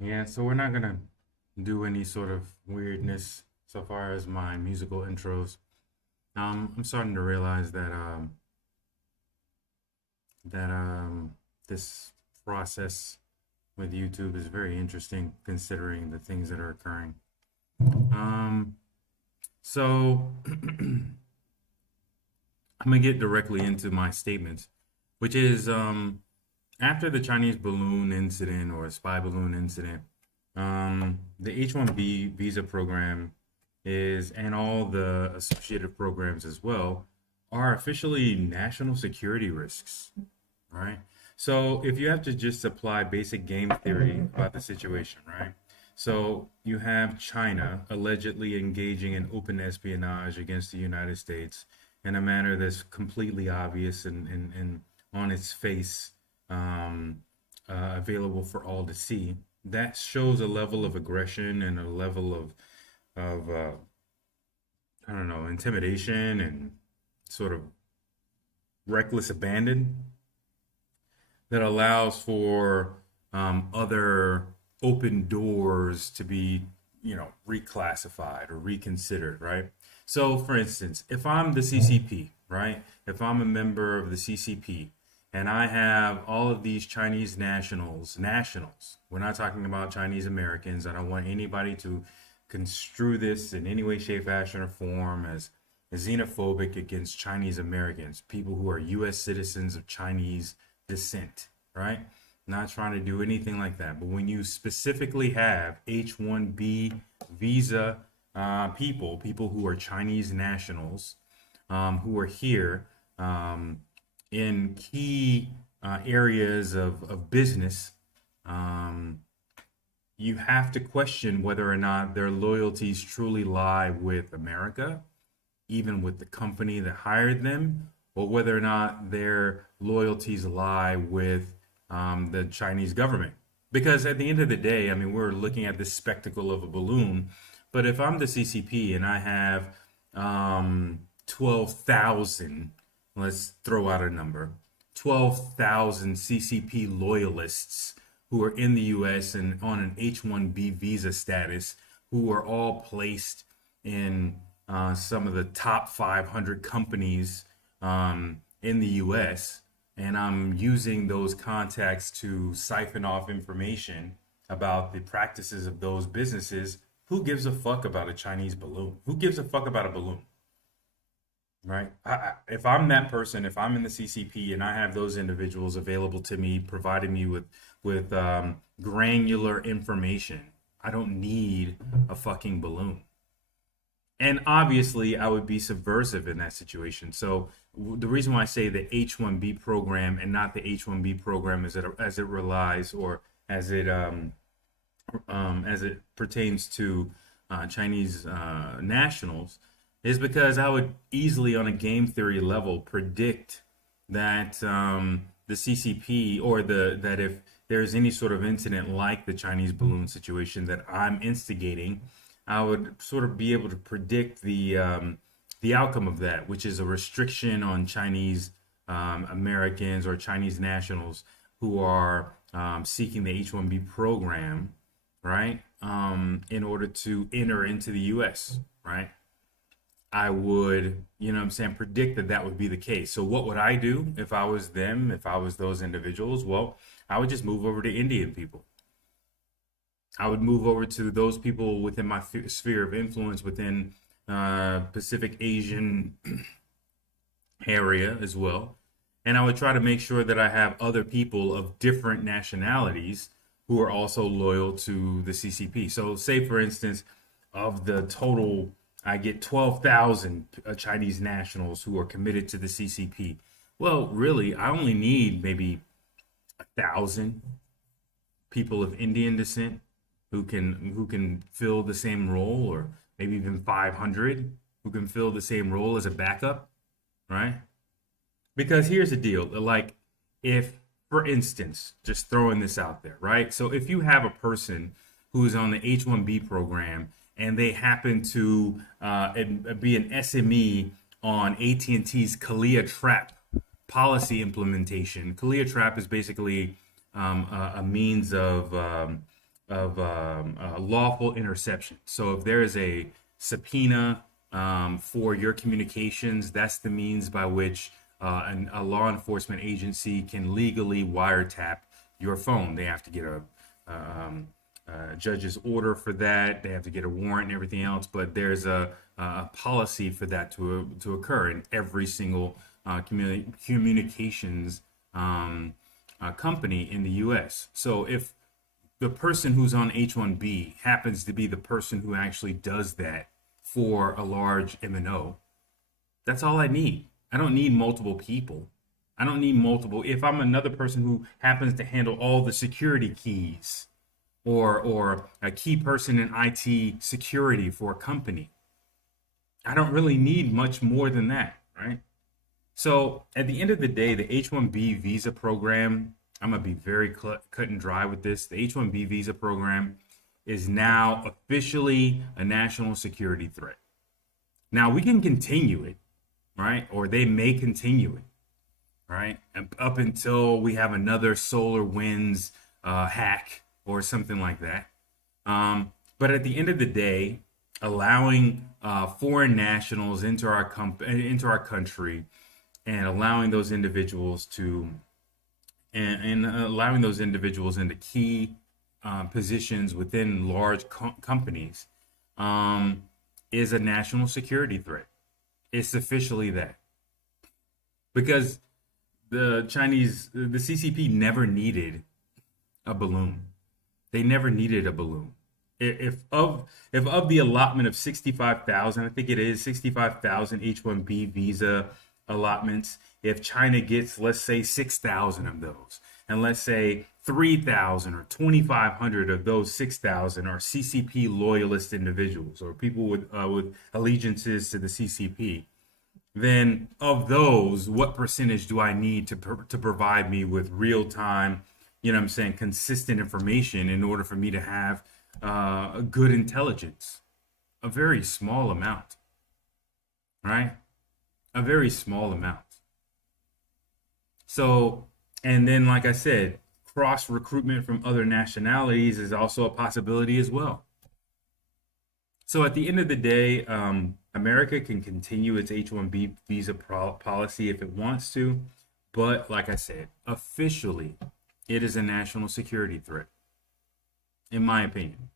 Yeah, so we're not gonna do any sort of weirdness so far as my musical intros. I'm starting to realize that this process with YouTube is very interesting considering the things that are occurring. Um, so I'm gonna get directly into my statements, which is after the Chinese balloon incident or spy balloon incident, the H1B visa program is, and all the associated programs as well, are officially national security risks, right? So if you have to just apply basic game theory about the situation, right? So you have China allegedly engaging in open espionage against the United States in a manner that's completely obvious and on its face, um, available for all to see. That shows a level of aggression and a level of I don't know, intimidation and sort of reckless abandon that allows for other open doors to be, reclassified or reconsidered, right? So, for instance, if I'm the CCP, right? If I'm a member of the CCP and I have all of these Chinese nationals, we're not talking about Chinese Americans. I don't want anybody to construe this in any way, shape, fashion, or form as xenophobic against Chinese Americans, people who are U.S. citizens of Chinese descent, right? Not trying to do anything like that. But when you specifically have H1B visa people who are Chinese nationals, who are here in key areas of business, um, you have to question whether or not their loyalties truly lie with America, even with the company that hired them, or whether or not their loyalties lie with the Chinese government. Because at the end of the day, I mean, we're looking at this spectacle of a balloon. But if I'm the CCP and I have 12,000, let's throw out a number, 12,000 CCP loyalists who are in the US and on an H1B visa status, who are all placed in some of the top 500 companies in the US, and I'm using those contacts to siphon off information about the practices of those businesses. Who gives a fuck about a Chinese balloon? Who gives a fuck about a balloon? Right? If I'm that person, if I'm in the CCP and I have those individuals available to me, providing me with granular information, I don't need a fucking balloon. And obviously, I would be subversive in that situation. So the reason why I say the H1B program and not the H1B program as it relies or as it pertains to Chinese nationals is because I would easily, on a game theory level, predict that the CCP or the that if there's any sort of incident like the Chinese balloon situation that I'm instigating, I would sort of be able to predict the outcome of that, which is a restriction on Chinese Americans or Chinese nationals who are seeking the H1B program, right? In order to enter into the US, right? I would, what I'm saying, predict that that would be the case. So what would I do if I was them, if I was those individuals? Well, I would just move over to Indian people. I would move over to those people within my sphere of influence within Pacific Asian area as well. And I would try to make sure that I have other people of different nationalities who are also loyal to the CCP. So, say for instance, of the total, I get 12,000 Chinese nationals who are committed to the CCP. Well, really, I only need maybe 1,000 people of Indian descent who can fill the same role, or maybe even 500 who can fill the same role as a backup, right? Because here's the deal, like, if, for instance, just throwing this out there, right? So if you have a person who's on the H1B program and they happen to be an SME on AT&T's Kalia Trap policy implementation. Kalia Trap is basically a means of lawful interception. So if there is a subpoena for your communications, that's the means by which a law enforcement agency can legally wiretap your phone. They have to get a judge's order for that. They have to get a warrant and everything else. But there's a policy for that to occur in every single communications company in the U.S. So if the person who's on H1B happens to be the person who actually does that for a large MNO, that's all I need. I don't need multiple people. I don't need multiple. If I'm another person who happens to handle all the security keys or a key person in IT security for a company, I don't really need much more than that, right? So at the end of the day, the H1B visa program, I'm going to be very cut and dry with this. The H1B visa program is now officially a national security threat. Now we can continue it, right? Or they may continue it, right? Up until we have another solar winds hack or something like that. But at the end of the day, allowing foreign nationals into our country and allowing those individuals to and allowing those individuals into key positions within large companies is a national security threat. It's officially that, because the CCP never needed a balloon. They never needed a balloon. If of the allotment of 65,000, I think it is 65,000 H1B visa allotments, if China gets, let's say, 6,000 of those, and let's say 3,000 or 2,500 of those 6,000 are CCP loyalist individuals or people with allegiances to the CCP, then of those, what percentage do I need to provide me with real time, consistent information in order for me to have a good intelligence? A very small amount, right? A very small amount. So, and then, like I said, cross recruitment from other nationalities is also a possibility as well. So at the end of the day, America can continue its H-1B visa policy if it wants to, but like I said, officially, it is a national security threat, in my opinion.